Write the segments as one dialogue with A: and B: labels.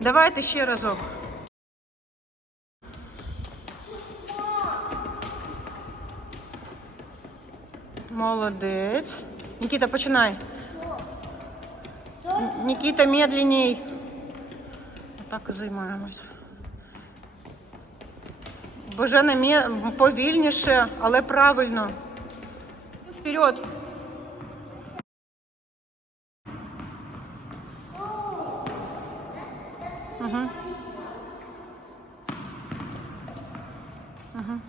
A: Давайте ще разок. Молодець. Нікіта, починай. Нікіта, медленней. Отак і займаємось. Божена повільніше, але правильно. Вперед. Угу. Угу.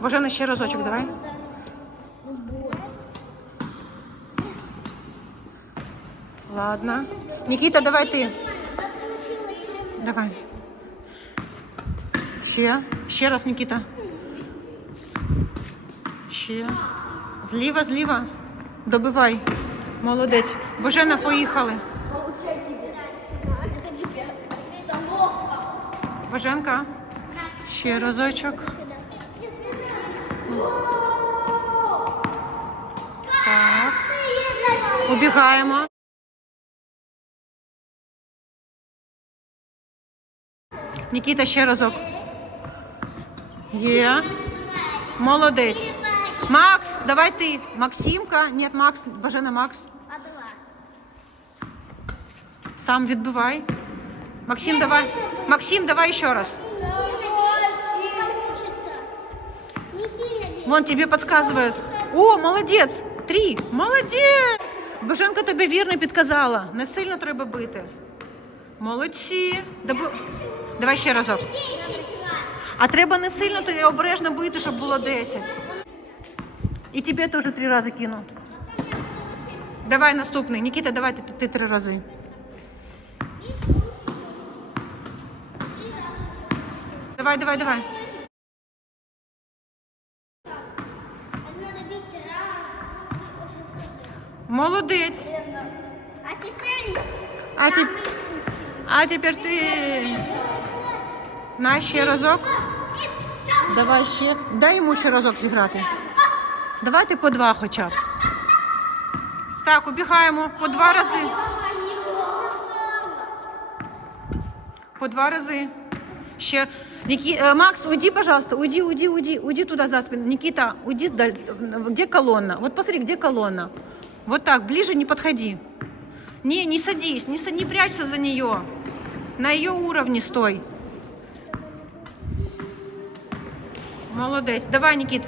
A: Божена, ще разочок, давай. Ладно. Никита, давай ты. Давай. Ще. Ще раз, Никита. Ще. Зліва, зліва. Добивай. Молодець. Божена, поїхали. Боженка. Ще разочок. Так. Убігаємо. Нікіта, ще разок. Є. Молодець. Макс, давай ти. Максимка. Ні, Макс. Бажена Макс.
B: А.
A: Сам відбивай. Максим, давай. Максим, давай ще раз. Вон тебе подсказывают. О, молодець! Три. Молодець! Боженка тобі вірно підказала. Не сильно треба бити. Молодці. Дабо- Давай ще разок. А треба не сильно то я обережно бити, щоб було 10. І тебе теж три рази кину. Давай наступний. Нікіта, давай ти, ти три рази. Давай, давай, давай. Молодець.
B: А теперь...
A: А, теп... а тепер ти. На ще разок. Давай ще. Дай йому ще разок зіграти. Давайте по два хоча б. Так, убігаємо по два рази. По два рази. Ще. Ники... э, Макс, уйди, пожалуйста, уйди, уйди, уйди, уйди туда за спину. Никита, уйди, где колонна? Вот посмотри, где колонна? Вот так, ближе не подходи. Не, не садись, не, не прячься за нее. На ее уровне стой. Молодец. Давай, Никит.